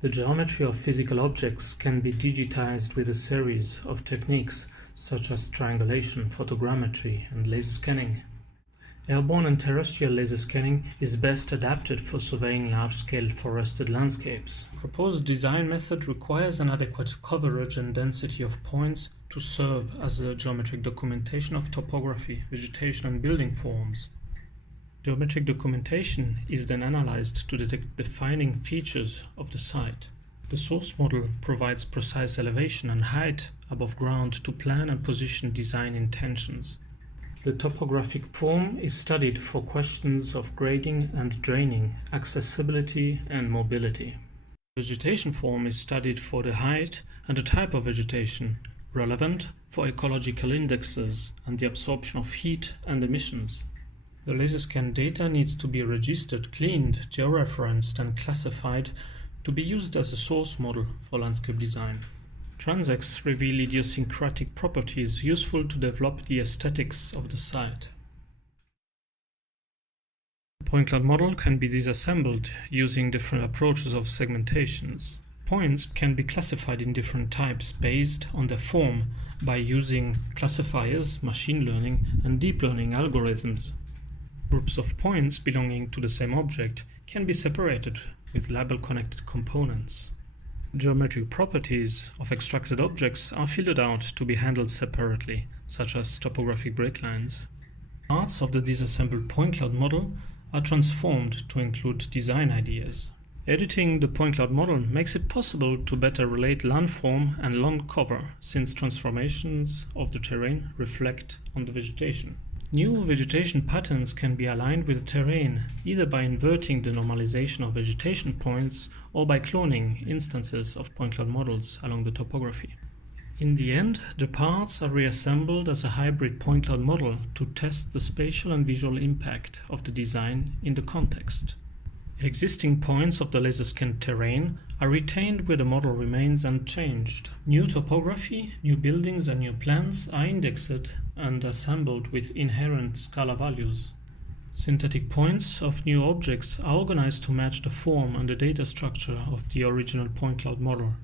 The geometry of physical objects can be digitized with a series of techniques such as triangulation, photogrammetry, and laser scanning. Airborne and terrestrial laser scanning is best adapted for surveying large-scale forested landscapes. The proposed design method requires an adequate coverage and density of points to serve as a geometric documentation of topography, vegetation, and building forms. Geometric documentation is then analyzed to detect defining features of the site. The source model provides precise elevation and height above ground to plan and position design intentions. The topographic form is studied for questions of grading and draining, accessibility, and mobility. Vegetation form is studied for the height and the type of vegetation, relevant for ecological indexes and the absorption of heat and emissions. The laser scan data needs to be registered, cleaned, georeferenced, and classified to be used as a source model for landscape design. Transects reveal idiosyncratic properties useful to develop the aesthetics of the site. The point cloud model can be disassembled using different approaches of segmentations. Points can be classified in different types based on their form by using classifiers, machine learning, and deep learning algorithms. Groups of points belonging to the same object can be separated with label-connected components. Geometric properties of extracted objects are filtered out to be handled separately, such as topographic breaklines. Parts of the disassembled point cloud model are transformed to include design ideas. Editing the point cloud model makes it possible to better relate landform and land cover, since transformations of the terrain reflect on the vegetation. New vegetation patterns can be aligned with the terrain, either by inverting the normalization of vegetation points or by cloning instances of point cloud models along the topography. In the end, the parts are reassembled as a hybrid point cloud model to test the spatial and visual impact of the design in the context. Existing points of the laser scanned terrain are retained where the model remains unchanged. New topography, new buildings, and new plants are indexed and assembled with inherent scalar values. Synthetic points of new objects are organized to match the form and the data structure of the original point cloud model.